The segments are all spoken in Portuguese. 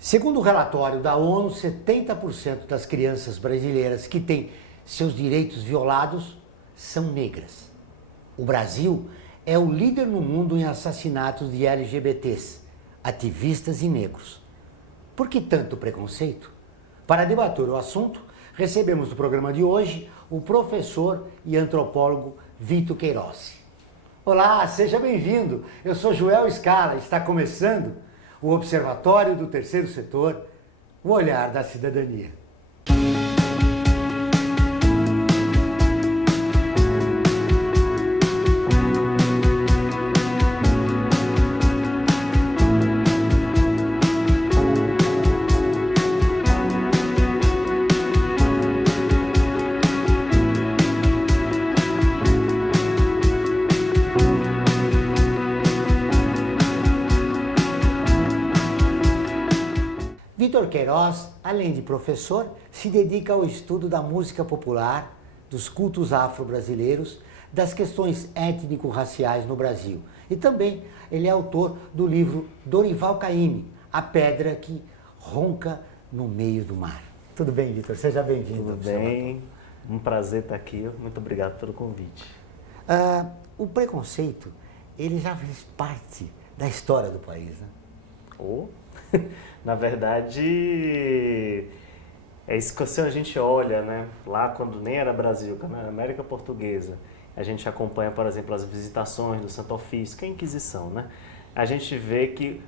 Segundo o relatório da ONU, 70% das crianças brasileiras que têm seus direitos violados são negras. O Brasil é o líder no mundo em assassinatos de LGBTs, ativistas e negros. Por que tanto preconceito? Para debater o assunto, recebemos no programa de hoje o professor e antropólogo Vitor Queiroz. Olá, seja bem-vindo. Eu sou Joel Scala. Está começando o Observatório do Terceiro Setor, o olhar da cidadania. Vitor Queiroz, além de professor, se dedica ao estudo da música popular, dos cultos afro-brasileiros, das questões étnico-raciais no Brasil. E também ele é autor do livro Dorival Caymmi, A Pedra que Ronca no Meio do Mar. Tudo bem, Vitor? Seja bem-vindo. Tudo bem, um prazer estar aqui. Muito obrigado pelo convite. O preconceito, ele já fez parte da história do país, né? Na verdade, é isso que a gente olha, né? Lá quando nem era Brasil, quando era América Portuguesa, a gente acompanha, por exemplo, as visitações do Santo Ofício, que é a Inquisição, né? A gente vê que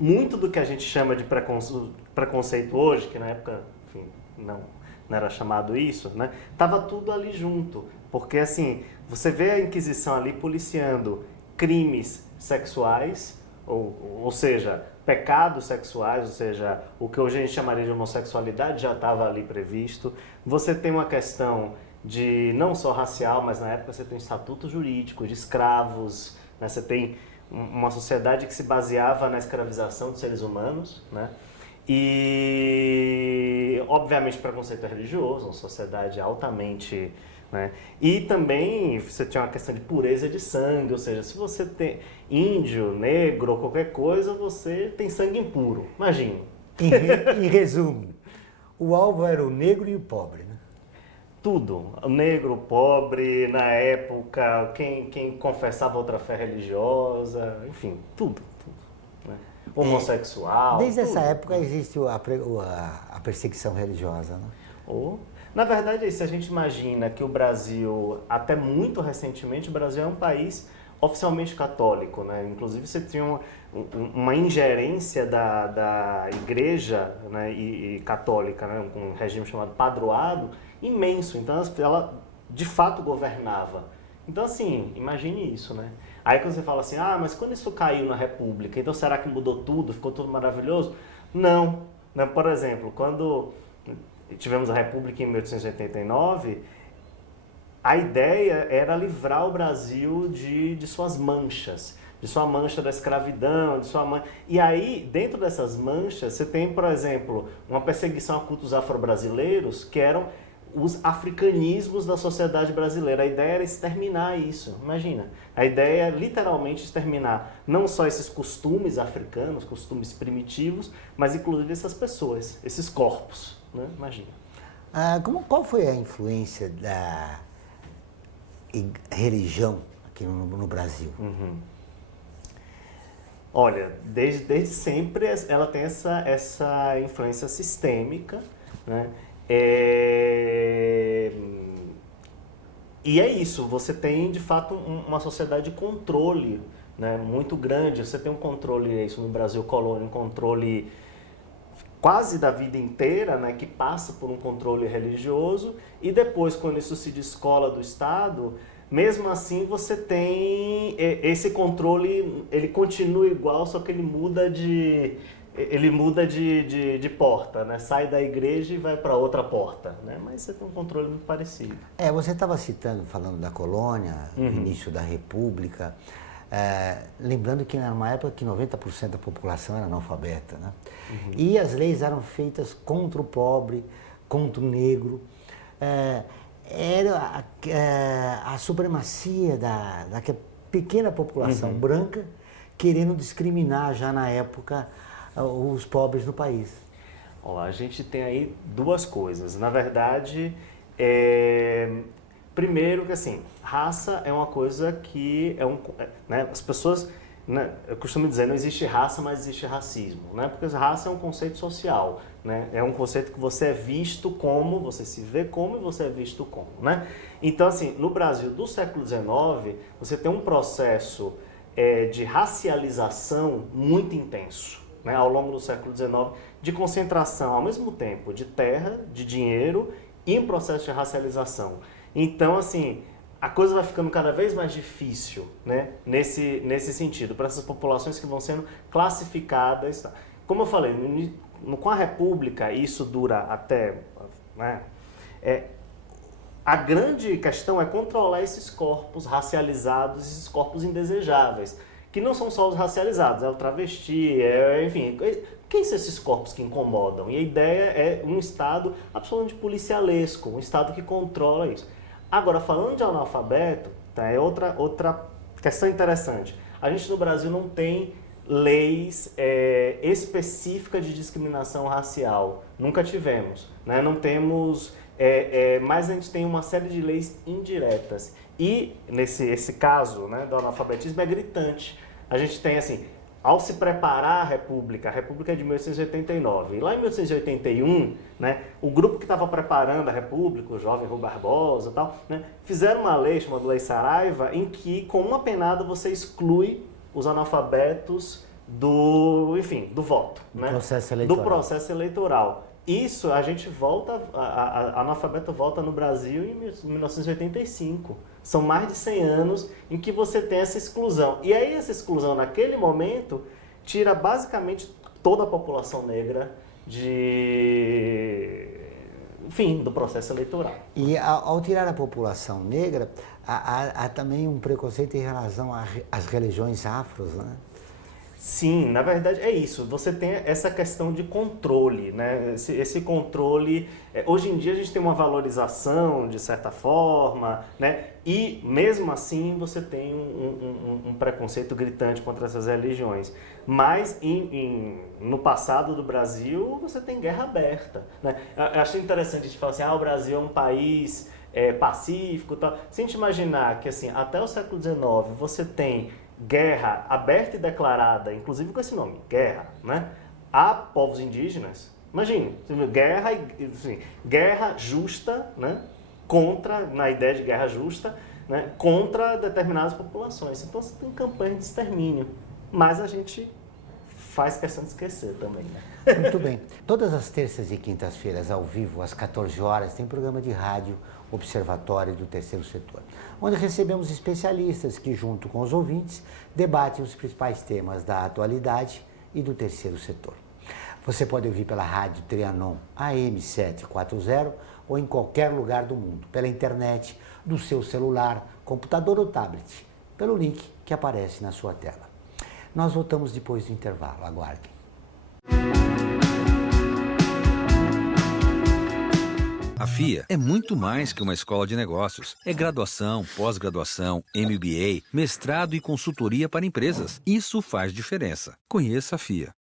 muito do que a gente chama de preconceito hoje, que na época, enfim, não era chamado isso, né? Tava tudo ali junto, porque assim, você vê a Inquisição ali policiando crimes sexuais, ou seja, pecados sexuais, ou seja, o que hoje a gente chamaria de homossexualidade já estava ali previsto. Você tem uma questão de não só racial, mas na época você tem um estatuto jurídico de escravos, né? Você tem uma sociedade que se baseava na escravização de seres humanos, né? E, obviamente, preconceito religioso, uma sociedade altamente... né? E também você tinha uma questão de pureza de sangue, ou seja, se você tem índio, negro ou qualquer coisa, você tem sangue impuro, imagina. Em resumo, o alvo era o negro e o pobre, né? Tudo, o negro, o pobre, na época, quem confessava outra fé religiosa, enfim, tudo. Né? Homossexual. Desde tudo. essa época existe a perseguição religiosa, né? Na verdade, é isso. A gente imagina que o Brasil, até muito recentemente, o Brasil é um país oficialmente católico, né? Inclusive, você tinha uma ingerência da igreja, né, e católica, né, um regime chamado padroado, imenso. Então, ela de fato governava. Então, assim, imagine isso, né? Aí quando você fala assim, mas quando isso caiu na República, então será que mudou tudo, ficou tudo maravilhoso? Não. Né? Por exemplo, quando tivemos a República em 1889, a ideia era livrar o Brasil de suas manchas, de sua mancha da escravidão, de sua mancha... E aí, dentro dessas manchas, você tem, por exemplo, uma perseguição a cultos afro-brasileiros, que eram os africanismos da sociedade brasileira. A ideia era exterminar isso, imagina. A ideia é literalmente exterminar não só esses costumes africanos, costumes primitivos, mas inclusive essas pessoas, esses corpos. Né? Imagina. Qual foi a influência da religião aqui no Brasil? Olha, desde sempre ela tem essa influência sistêmica, né? E é isso, você tem de fato uma sociedade de controle, né, muito grande. Você tem um controle, isso no Brasil colônia, um controle quase da vida inteira, né, que passa por um controle religioso, e depois, quando isso se descola do Estado, mesmo assim você tem esse controle, ele continua igual, só que ele muda de porta, né? Sai da igreja e vai para outra porta, né? Mas você tem um controle muito parecido. Você estava falando da colônia, no início da República, lembrando que era uma época que 90% da população era analfabeta, né? E as leis eram feitas contra o pobre, contra o negro. Era a supremacia daquela pequena população branca querendo discriminar já na época os pobres no país? Ó, a gente tem aí duas coisas. Na verdade, primeiro que assim, raça é uma coisa que né, as pessoas, né, eu costumo dizer, não existe raça, mas existe racismo, né? Porque raça é um conceito social, né? É um conceito que você é visto como, você se vê como e você é visto como, né? Então, assim, no Brasil do século XIX, você tem um processo de racialização muito intenso, né? Ao longo do século XIX, de concentração ao mesmo tempo de terra, de dinheiro e um processo de racialização. Então, assim, a coisa vai ficando cada vez mais difícil, né? Nesse sentido, para essas populações que vão sendo classificadas. Como eu falei, com a República, isso dura até... né? A grande questão é controlar esses corpos racializados, esses corpos indesejáveis, que não são só os racializados, é o travesti, enfim, quem são esses corpos que incomodam? E a ideia é um Estado absolutamente policialesco, um Estado que controla isso. Agora, falando de analfabeto, tá, é outra questão interessante. A gente no Brasil não tem leis específicas de discriminação racial, nunca tivemos, né? Não temos... mas a gente tem uma série de leis indiretas. E esse caso, né, do analfabetismo é gritante. A gente tem assim, ao se preparar a República é de 1889, e lá em 1881, né, o grupo que estava preparando a República, o jovem Rui Barbosa e tal, né, fizeram uma lei chamada Lei Saraiva, em que com uma penada você exclui os analfabetos do voto, né, do processo eleitoral. Isso a gente volta, a analfabeto volta no Brasil em 1985. São mais de 100 anos em que você tem essa exclusão. E aí essa exclusão, naquele momento, tira basicamente toda a população negra do processo eleitoral. E ao tirar a população negra, há também um preconceito em relação às religiões afros, né? Sim, na verdade é isso. Você tem essa questão de controle, né? Esse controle... hoje em dia a gente tem uma valorização, de certa forma, né? E mesmo assim você tem um preconceito gritante contra essas religiões. Mas no passado do Brasil você tem guerra aberta, né? Eu acho interessante a gente falar assim, o Brasil é um país pacífico e tal. Se a gente imaginar que assim, até o século XIX você tem guerra aberta e declarada, inclusive com esse nome, guerra, né, a povos indígenas. Imagine, guerra justa, né, na ideia de guerra justa, né, contra determinadas populações. Então você tem campanha de extermínio, mas a gente faz questão de esquecer também, né? Muito bem. Todas as terças e quintas-feiras, ao vivo, às 14 horas, tem programa de rádio Observatório do Terceiro Setor, onde recebemos especialistas que, junto com os ouvintes, debatem os principais temas da atualidade e do terceiro setor. Você pode ouvir pela rádio Trianon AM 740 ou em qualquer lugar do mundo, pela internet, do seu celular, computador ou tablet, pelo link que aparece na sua tela. Nós voltamos depois do intervalo. Aguardem. A FIA é muito mais que uma escola de negócios. É graduação, pós-graduação, MBA, mestrado e consultoria para empresas. Isso faz diferença. Conheça a FIA.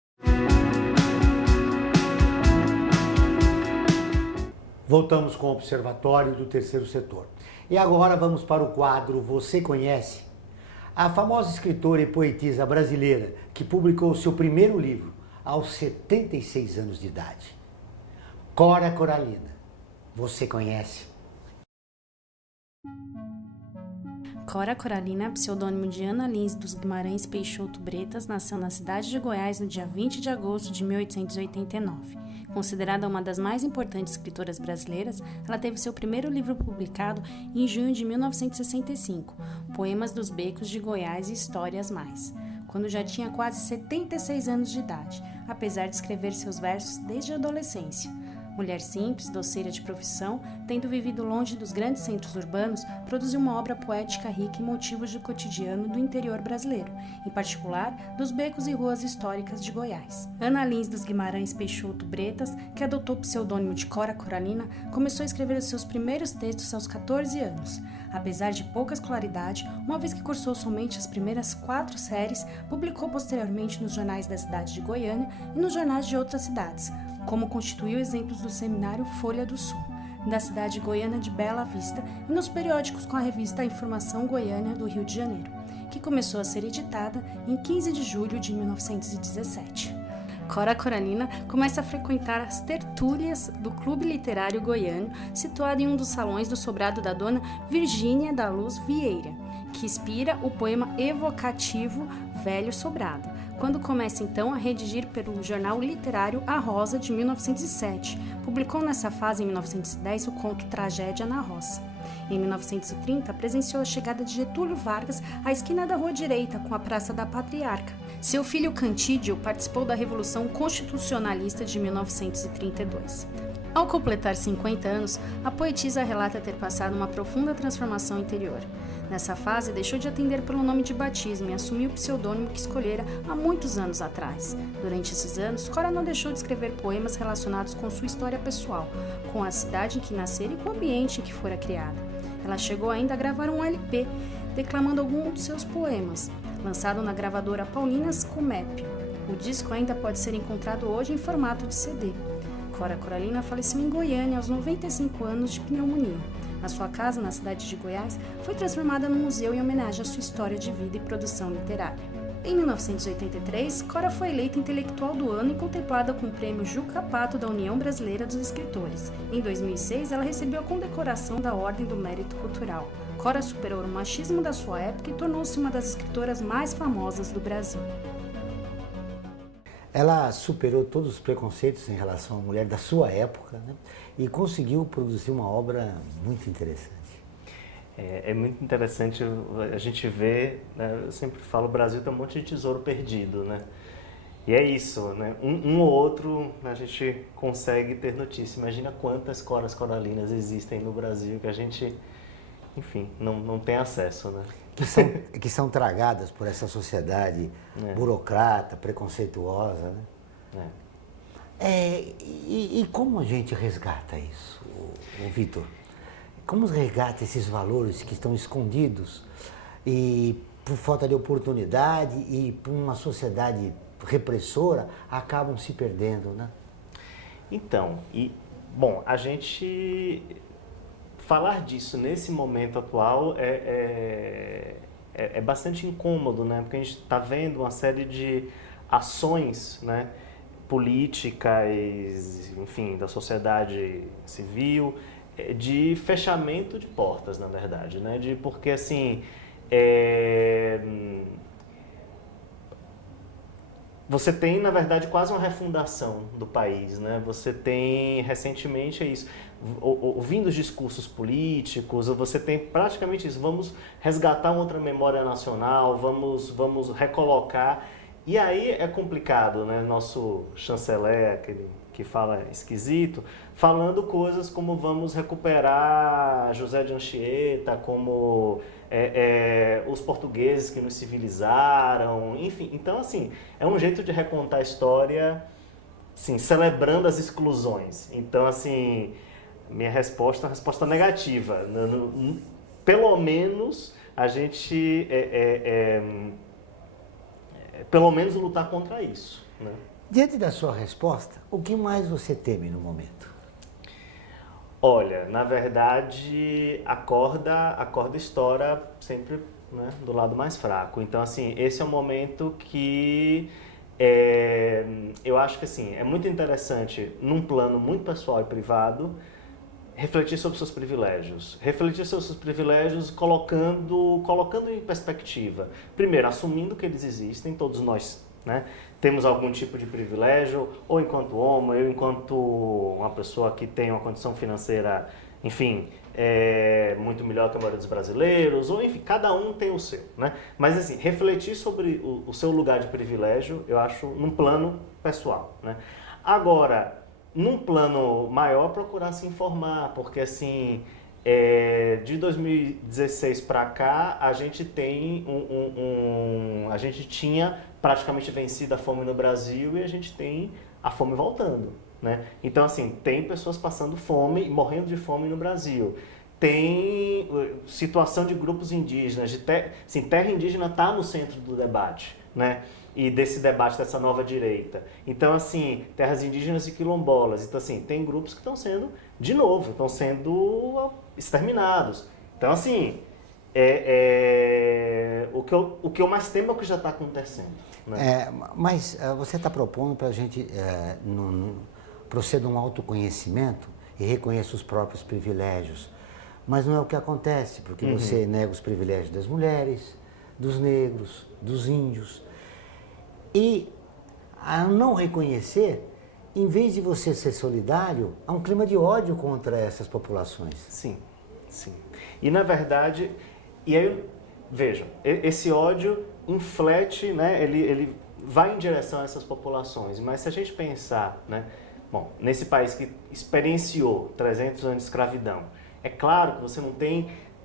Voltamos com o Observatório do Terceiro Setor. E agora vamos para o quadro Você Conhece? A famosa escritora e poetisa brasileira que publicou seu primeiro livro aos 76 anos de idade. Cora Coralina. Você conhece? Cora Coralina, pseudônimo de Ana Lins dos Guimarães Peixoto Bretas, nasceu na cidade de Goiás no dia 20 de agosto de 1889. Considerada uma das mais importantes escritoras brasileiras, ela teve seu primeiro livro publicado em junho de 1965, Poemas dos Becos de Goiás e Histórias Mais, quando já tinha quase 76 anos de idade, apesar de escrever seus versos desde a adolescência. Mulher simples, doceira de profissão, tendo vivido longe dos grandes centros urbanos, produziu uma obra poética rica em motivos do cotidiano do interior brasileiro, em particular dos becos e ruas históricas de Goiás. Ana Lins dos Guimarães Peixoto Bretas, que adotou o pseudônimo de Cora Coralina, começou a escrever os seus primeiros textos aos 14 anos. Apesar de pouca escolaridade, uma vez que cursou somente as primeiras 4 séries, publicou posteriormente nos jornais da cidade de Goiânia e nos jornais de outras cidades, como constituiu exemplos do seminário Folha do Sul, da cidade goiana de Bela Vista, e nos periódicos com a revista Informação Goiânia do Rio de Janeiro, que começou a ser editada em 15 de julho de 1917. Cora Coralina começa a frequentar as tertúlias do Clube Literário Goiano, situado em um dos salões do sobrado da dona Virgínia da Luz Vieira, que inspira o poema evocativo Velho Sobrado, quando começa então a redigir pelo jornal literário A Rosa, de 1907. Publicou nessa fase, em 1910, o conto Tragédia na Roça. Em 1930, presenciou a chegada de Getúlio Vargas à esquina da Rua Direita, com a Praça da Patriarca. Seu filho Cantídio participou da Revolução Constitucionalista de 1932. Ao completar 50 anos, a poetisa relata ter passado uma profunda transformação interior. Nessa fase, deixou de atender pelo nome de batismo e assumiu o pseudônimo que escolhera há muitos anos atrás. Durante esses anos, Cora não deixou de escrever poemas relacionados com sua história pessoal, com a cidade em que nascera e com o ambiente em que fora criada. Ela chegou ainda a gravar um LP, declamando alguns de seus poemas, lançado na gravadora Paulinas Comep. O disco ainda pode ser encontrado hoje em formato de CD. Cora Coralina faleceu em Goiânia aos 95 anos de pneumonia. A sua casa, na cidade de Goiás, foi transformada num museu em homenagem à sua história de vida e produção literária. Em 1983, Cora foi eleita intelectual do ano e contemplada com o prêmio Juca Pato da União Brasileira dos Escritores. Em 2006, ela recebeu a condecoração da Ordem do Mérito Cultural. Cora superou o machismo da sua época e tornou-se uma das escritoras mais famosas do Brasil. Ela superou todos os preconceitos em relação à mulher da sua época, né? E conseguiu produzir uma obra muito interessante. É muito interessante a gente ver, né? Eu sempre falo, o Brasil tem um monte de tesouro perdido, né? E é isso, né? Um ou outro a gente consegue ter notícia. Imagina quantas Coras Coralinas existem no Brasil que a gente, enfim, não tem acesso, né? Que são tragadas por essa sociedade burocrata, preconceituosa, né? E como a gente resgata isso, o Vitor? Como resgata esses valores que estão escondidos e por falta de oportunidade e por uma sociedade repressora acabam se perdendo, né? Então, a gente falar disso nesse momento atual é bastante incômodo, né? Porque a gente está vendo uma série de ações, né, políticas, enfim, da sociedade civil, de fechamento de portas, na verdade, né? Porque, assim, você tem, na verdade, quase uma refundação do país, né? Você tem, recentemente, ouvindo os discursos políticos, você tem praticamente isso, vamos resgatar outra memória nacional, vamos recolocar. E aí é complicado, né? Nosso chanceler, aquele que fala esquisito, falando coisas como vamos recuperar José de Anchieta, como os portugueses que nos civilizaram, enfim. Então, assim, é um jeito de recontar a história, assim, celebrando as exclusões. Então, assim, minha resposta é uma resposta negativa. Pelo menos a gente, pelo menos lutar contra isso, né? Diante da sua resposta, o que mais você teme no momento? Olha, na verdade, a corda estoura sempre, né, do lado mais fraco. Então, assim, esse é um momento que eu acho que, assim, é muito interessante, num plano muito pessoal e privado, refletir sobre seus privilégios. Refletir sobre seus privilégios colocando em perspectiva. Primeiro, assumindo que eles existem, todos nós, né, temos algum tipo de privilégio, ou enquanto homem, ou enquanto uma pessoa que tem uma condição financeira, enfim, muito melhor que a maioria dos brasileiros, ou enfim, cada um tem o seu, né? Mas, assim, refletir sobre o seu lugar de privilégio, eu acho, num plano pessoal, né? Agora, num plano maior, procurar se informar, porque assim, de 2016 para cá, a gente tem a gente tinha praticamente vencido a fome no Brasil e a gente tem a fome voltando, né? Então, assim, tem pessoas passando fome, morrendo de fome no Brasil. Tem situação de grupos indígenas, terra indígena está no centro do debate, né? E desse debate dessa nova direita. Então, assim, terras indígenas e quilombolas. Então, assim, tem grupos que estão sendo, de novo, estão sendo exterminados. Então, assim, o que eu mais temo é o que já está acontecendo. Né? Mas você está propondo para a gente proceder a um autoconhecimento e reconheça os próprios privilégios. Mas não é o que acontece, porque você nega os privilégios das mulheres, dos negros, dos índios. E, a não reconhecer, em vez de você ser solidário, há um clima de ódio contra essas populações. Sim, sim. E, na verdade, e aí, vejam, esse ódio inflete, né, ele vai em direção a essas populações. Mas se a gente pensar, né, bom, nesse país que experienciou 300 anos de escravidão, é claro que você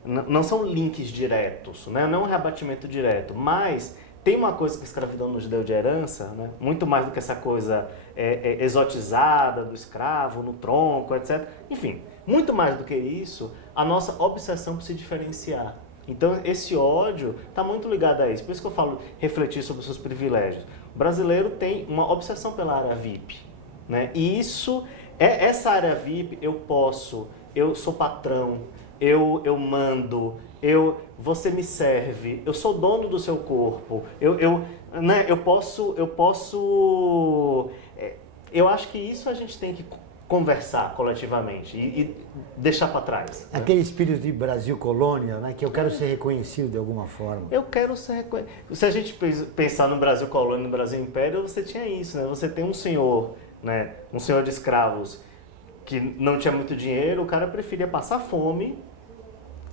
não são links diretos, né, não é um rebatimento direto, mas tem uma coisa que a escravidão nos deu de herança, né? Muito mais do que essa coisa exotizada do escravo, no tronco, etc. Enfim, muito mais do que isso, a nossa obsessão por se diferenciar. Então, esse ódio está muito ligado a isso. Por isso que eu falo refletir sobre os seus privilégios. O brasileiro tem uma obsessão pela área VIP, né? E essa área VIP, eu sou patrão, eu mando, você me serve, eu sou dono do seu corpo, eu acho que isso a gente tem que conversar coletivamente e deixar para trás. Aquele espírito de Brasil colônia, né, que eu quero ser reconhecido de alguma forma. Eu quero ser reconhecido. Se a gente pensar no Brasil colônia, no Brasil império, você tinha isso, né? Você tem um senhor, né, um senhor de escravos que não tinha muito dinheiro, o cara preferia passar fome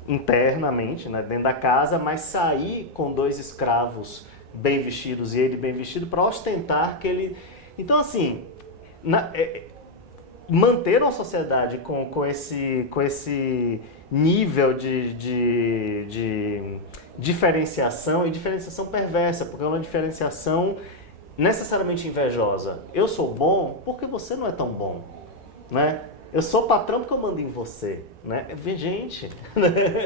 internamente, né, dentro da casa, mas sair com 2 escravos bem vestidos e ele bem vestido para ostentar que ele... Então, assim, manter uma sociedade com esse nível de diferenciação e diferenciação perversa, porque é uma diferenciação necessariamente invejosa. Eu sou bom porque você não é tão bom, né? Eu sou patrão porque eu mando em você, né? Gente...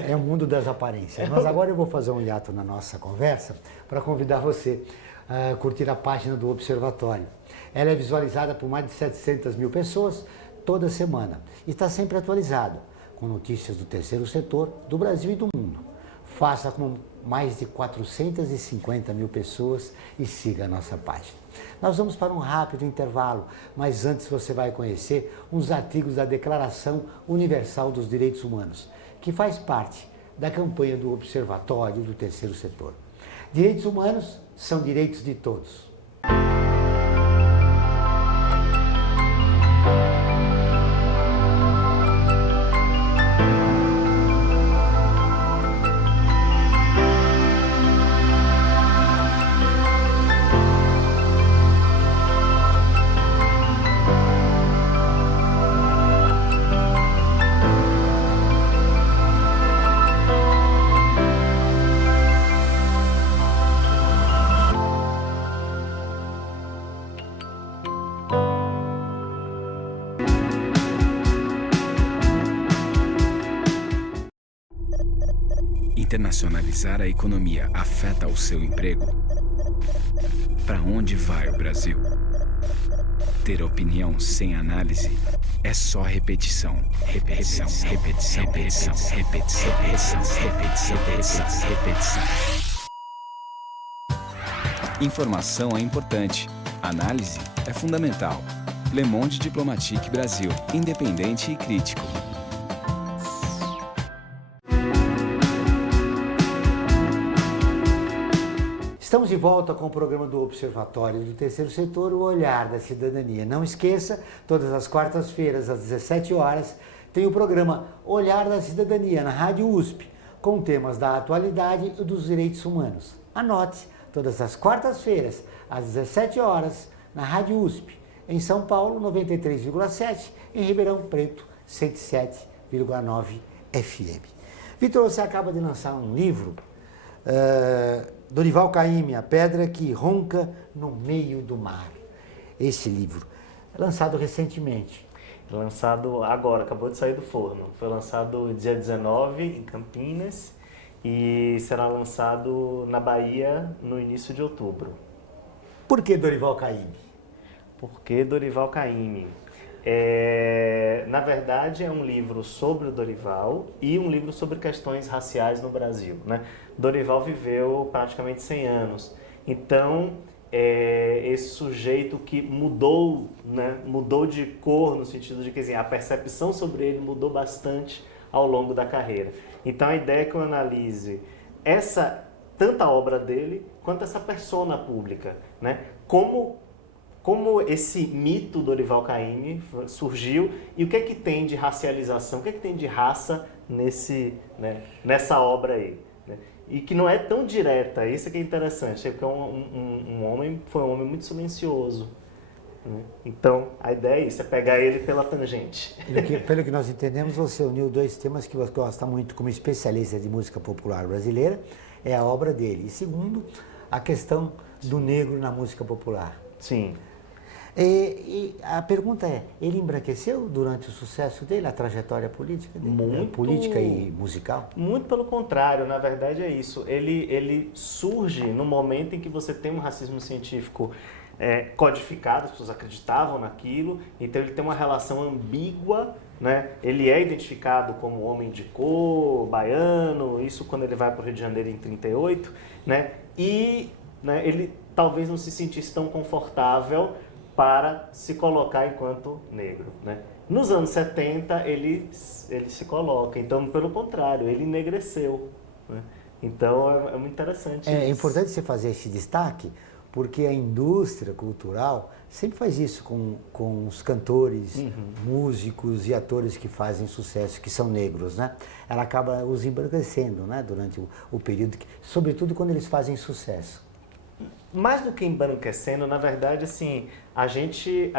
É o mundo das aparências. Mas agora eu vou fazer um hiato na nossa conversa para convidar você a curtir a página do Observatório. Ela é visualizada por mais de 700 mil pessoas toda semana. E está sempre atualizado, com notícias do terceiro setor, do Brasil e do mundo. Faça com mais de 450 mil pessoas e siga a nossa página. Nós vamos para um rápido intervalo, mas antes você vai conhecer uns artigos da Declaração Universal dos Direitos Humanos, que faz parte da campanha do Observatório do Terceiro Setor. Direitos humanos são direitos de todos. Internacionalizar a economia afeta o seu emprego? Para onde vai o Brasil? Ter opinião sem análise é só repetição. Repetição, repetição, repetição, repetição, repetição, repetição, repetição, repetição. Informação é importante. Análise é fundamental. Le Monde Diplomatique Brasil. Independente e crítico. Estamos de volta com o programa do Observatório do Terceiro Setor, o Olhar da Cidadania. Não esqueça, todas as quartas-feiras, às 17 horas, tem o programa Olhar da Cidadania na Rádio USP, com temas da atualidade e dos direitos humanos. Anote, todas as quartas-feiras, às 17 horas, na Rádio USP, Em São Paulo, 93,7. Em Ribeirão Preto, 107,9 FM. Vitor, você acaba de lançar um livro, Dorival Caymmi, A Pedra que Ronca no Meio do Mar. Esse livro, lançado recentemente. Lançado agora, acabou de sair do forno. Foi lançado dia 19 em Campinas e será lançado na Bahia no início de outubro. Por que Dorival Caymmi? Por que Dorival Caymmi? Na verdade, é um livro sobre o Dorival e um livro sobre questões raciais no Brasil, né? Dorival viveu praticamente 100 anos. Então, esse sujeito que mudou, né? Mudou de cor, no sentido de que assim, a percepção sobre ele mudou bastante ao longo da carreira. Então, a ideia é que eu analise tanto a obra dele quanto essa persona pública, né? Como esse mito Dorival Caymmi surgiu e o que é que tem de racialização, o que é que tem de raça nessa obra aí. Né? E que não é tão direta, isso é que é interessante, porque foi um homem muito silencioso. Né? Então, a ideia é isso, é pegar ele pela tangente. Pelo que nós entendemos, você uniu dois temas que você gosta muito como especialista de música popular brasileira, é a obra dele. E segundo, a questão do negro na música popular. Sim. E a pergunta é, ele embranqueceu durante o sucesso dele, a trajetória política dele? Política e musical? Muito pelo contrário, na verdade é isso. Ele surge no momento em que você tem um racismo científico codificado, as pessoas acreditavam naquilo, então ele tem uma relação ambígua, né? Ele é identificado como homem de cor, baiano, isso quando ele vai para o Rio de Janeiro em 38, né? E né, ele talvez não se sentisse tão confortável para se colocar enquanto negro, né? Nos anos 70 ele se coloca, então pelo contrário, ele enegreceu, né? Então é muito interessante É isso. importante você fazer esse destaque, porque a indústria cultural sempre faz isso com os cantores, músicos e atores que fazem sucesso, que são negros, né? Ela acaba os embranquecendo, né? Durante o período, sobretudo quando eles fazem sucesso. Mais do que embranquecendo, na verdade, assim, a gente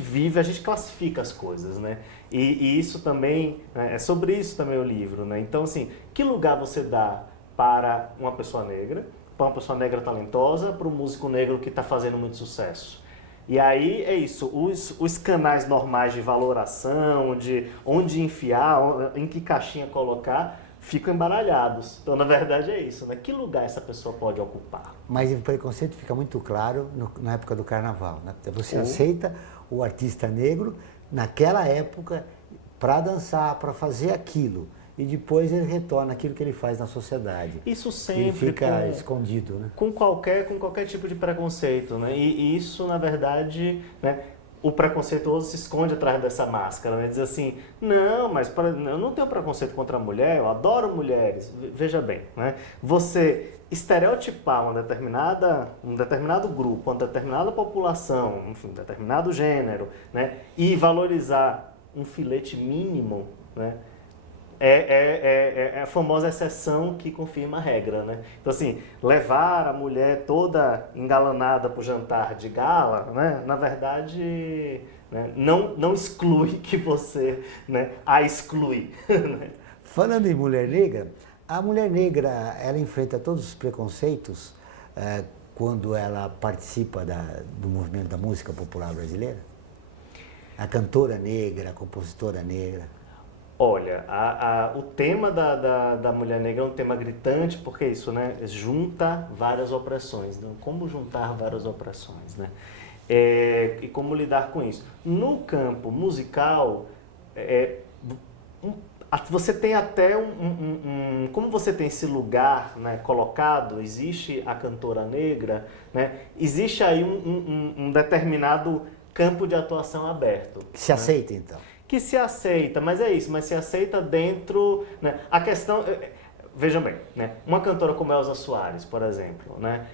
vive, a gente classifica as coisas, né? E isso também, é sobre isso também o livro, né? Então, assim, que lugar você dá para uma pessoa negra talentosa, para um músico negro que está fazendo muito sucesso? E aí é isso, os canais normais de valoração, de onde enfiar, em que caixinha colocar, ficam embaralhados. Então, na verdade, é isso, né? Que lugar essa pessoa pode ocupar? Mas o preconceito fica muito claro na época do carnaval, né? Você aceita o artista negro naquela época para dançar, para fazer aquilo. E depois ele retorna aquilo que ele faz na sociedade. Isso sempre ele fica escondido, né? Com qualquer tipo de preconceito, né? E isso, na verdade, né? O preconceituoso se esconde atrás dessa máscara, né? Diz assim, não, mas eu não tenho preconceito contra a mulher, eu adoro mulheres. Veja bem, né? Você estereotipar um determinado grupo, uma determinada população, enfim, um determinado gênero, né? E valorizar um filete mínimo, né? É a famosa exceção que confirma a regra, né? Então, assim, levar a mulher toda engalanada para o jantar de gala, né? Na verdade, né? Não exclui que você, né? A exclui. Falando em mulher negra, a mulher negra, ela enfrenta todos os preconceitos quando ela participa do movimento da música popular brasileira? A cantora negra, a compositora negra? Olha, o tema da mulher negra é um tema gritante, porque isso, né, junta várias opressões. Né? Como juntar várias opressões, né? E como lidar com isso? No campo musical, você tem até como você tem esse lugar, né, colocado, existe a cantora negra, né? Existe aí um determinado campo de atuação aberto. Se aceita, então? Que se aceita, mas é isso, mas se aceita dentro, né? A questão, vejam bem, né? Uma cantora como Elza Soares, por exemplo, né?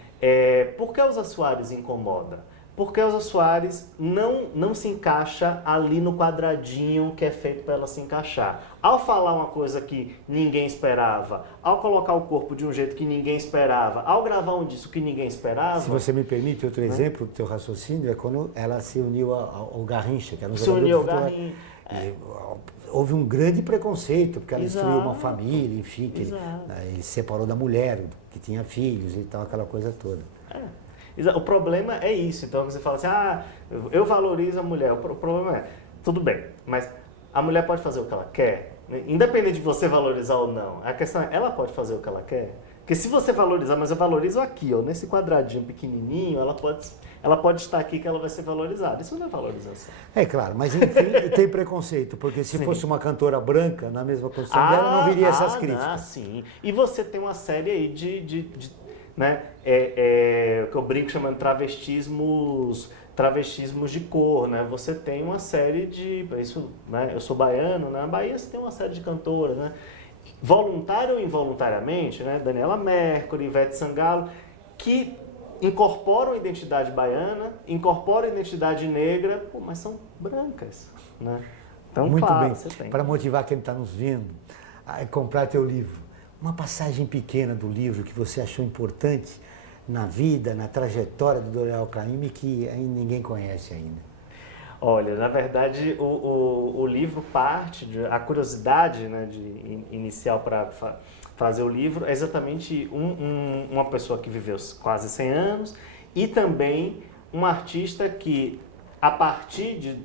Por que Elza Soares incomoda? Porque a Elza Soares não se encaixa ali no quadradinho que é feito para ela se encaixar. Ao falar uma coisa que ninguém esperava, ao colocar o corpo de um jeito que ninguém esperava, ao gravar um disco que ninguém esperava... Se você me permite, outro exemplo do teu raciocínio é quando ela se uniu ao Garrincha, que era um se jogador uniu de ao futebol. Garrincha. Houve um grande preconceito, porque ela Exato. destruiu uma família, enfim, que Exato. ele se separou da mulher, que tinha filhos e tal, aquela coisa toda. O problema é isso. Então você fala assim, eu valorizo a mulher. O problema é, tudo bem, mas a mulher pode fazer o que ela quer, independente de você valorizar ou não. A questão é, ela pode fazer o que ela quer? Porque se você valorizar, mas eu valorizo aqui, ó, nesse quadradinho pequenininho, ela pode estar aqui que ela vai ser valorizada. Isso não é valorização. É claro, mas enfim, tem preconceito, porque se fosse uma cantora branca, na mesma posição dela, não viria essas críticas. Sim. E você tem uma série aí de né, que eu brinco chamando travestismos de cor, né? Você tem uma série de... Isso, né? Eu sou baiano, né? Na Bahia você tem uma série de cantoras, né? Voluntário ou involuntariamente, né? Daniela Mercury, Ivete Sangalo, que incorporam a identidade baiana, incorporam a identidade negra, mas são brancas, né? Então, muito claro, bem. você tem. Para motivar quem está nos vendo a comprar teu livro, uma passagem pequena do livro que você achou importante na vida, na trajetória do Dorival Caymmi, que ainda ninguém conhece ainda. Olha, na verdade, o livro parte, a curiosidade, né, inicial para fazer o livro é exatamente uma pessoa que viveu quase 100 anos e também um artista que, a partir de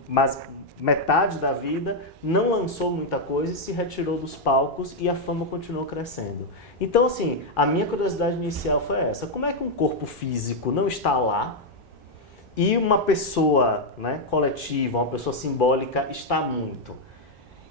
metade da vida, não lançou muita coisa e se retirou dos palcos e a fama continuou crescendo. Então, assim, a minha curiosidade inicial foi essa. Como é que um corpo físico não está lá e uma pessoa, né, coletiva, uma pessoa simbólica está muito?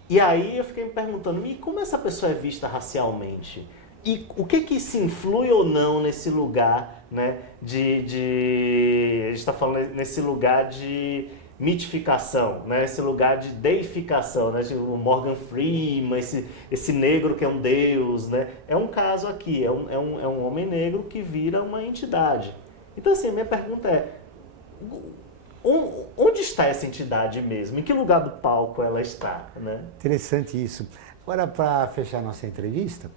E aí eu fiquei me perguntando, e como essa pessoa é vista racialmente? E o que se influi ou não nesse lugar, né, a gente está falando nesse lugar de mitificação, né? Esse lugar de deificação, né? Tipo o Morgan Freeman, esse negro que é um deus, né? É um caso aqui, é um homem negro que vira uma entidade. Então, assim, a minha pergunta é, onde está essa entidade mesmo? Em que lugar do palco ela está, né? Interessante isso. Agora, para fechar nossa entrevista,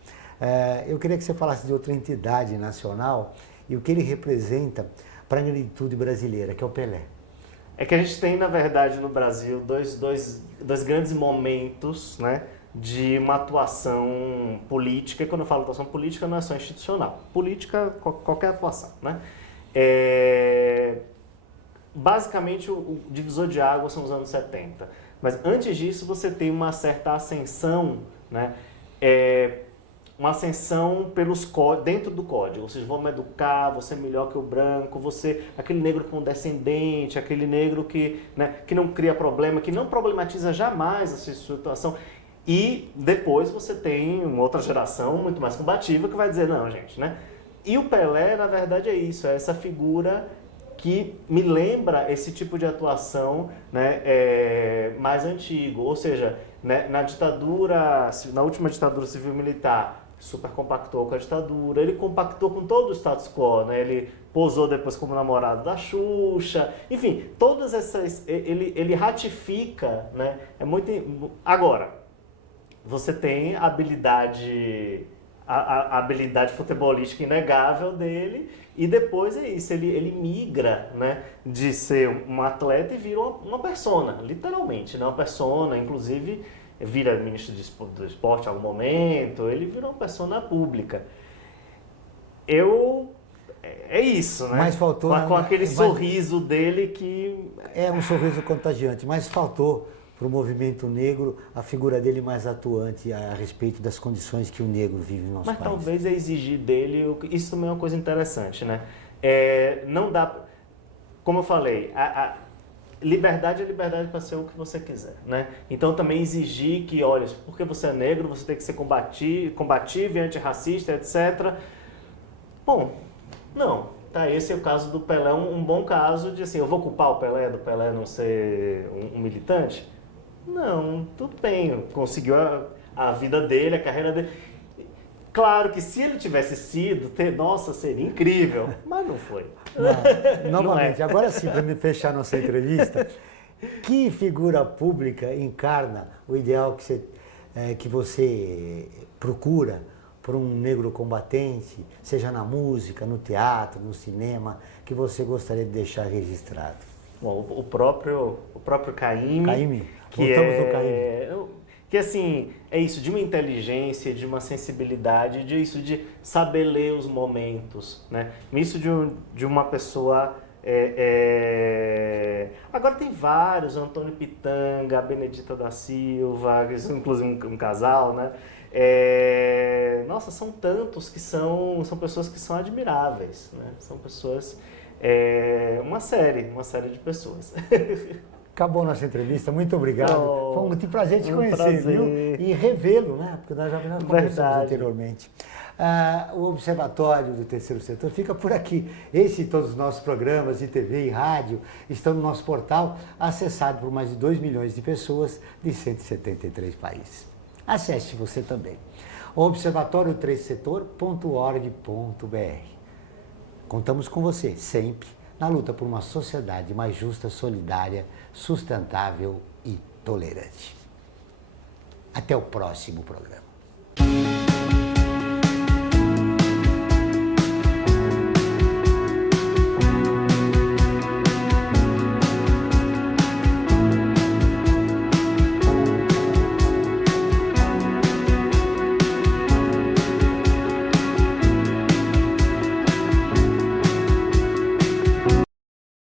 eu queria que você falasse de outra entidade nacional e o que ele representa para a negritude brasileira, que é o Pelé. É que a gente tem, na verdade, no Brasil, dois grandes momentos, né, de uma atuação política. E quando eu falo atuação política, não é só institucional. Política, qualquer atuação, né? Basicamente, o divisor de águas são os anos 70. Mas antes disso, você tem uma certa ascensão, né? Uma ascensão dentro do código. Vocês vão me educar, você é melhor que o branco, aquele negro condescendente, aquele negro que, né, que não cria problema, que não problematiza jamais a sua situação. E depois você tem uma outra geração muito mais combativa que vai dizer, não, gente, né? E o Pelé, na verdade, é isso, é essa figura que me lembra esse tipo de atuação, né, mais antigo. Ou seja, né, na última ditadura civil-militar, super compactou com a ditadura, ele compactou com todo o status quo, né? Ele posou depois como namorado da Xuxa, enfim, todas essas, ele ratifica, né? Agora, você tem a habilidade futebolística inegável dele e depois é isso, ele migra, né, de ser um atleta e vira uma persona, literalmente, né? Uma persona, inclusive vira ministro do esporte em algum momento, ele virou uma persona pública. É isso, né? Mas faltou... Com aquele sorriso dele que... É um sorriso contagiante, mas faltou para o movimento negro a figura dele mais atuante a respeito das condições que o negro vive no nosso país. Mas talvez exigir dele... Isso também é uma coisa interessante, né? Não dá... Como eu falei, liberdade é liberdade para ser o que você quiser, né? Então também exigir que, olha, porque você é negro, você tem que ser combativo e antirracista, etc. Bom, não. Tá, esse é o caso do Pelé, um bom caso de assim, eu vou culpar o Pelé do Pelé não ser um militante? Não, tudo bem, conseguiu a vida dele, a carreira dele. Claro que se ele tivesse sido, nossa, seria incrível, mas não foi. Novamente, agora sim, para me fechar nossa entrevista, que figura pública encarna o ideal que você procura por um negro combatente, seja na música, no teatro, no cinema, que você gostaria de deixar registrado? Bom, o próprio Caymmi. Caymmi, voltamos no Caymmi. Que assim, é isso, de uma inteligência, de uma sensibilidade, de saber ler os momentos, né? Isso de uma pessoa... Agora tem vários, Antônio Pitanga, Benedita da Silva, inclusive um casal, né? Nossa, são tantos que são pessoas que são admiráveis, né? São pessoas... uma série de pessoas. Acabou nossa entrevista, muito obrigado. Foi um prazer te conhecer, viu? E revê-lo, né? Porque nós já conversamos anteriormente. O Observatório do Terceiro Setor fica por aqui. Esse e todos os nossos programas de TV e rádio estão no nosso portal, acessado por mais de 2 milhões de pessoas de 173 países. Acesse você também. observatório3setor.org.br. Contamos com você, sempre, na luta por uma sociedade mais justa, solidária, sustentável e tolerante. Até o próximo programa.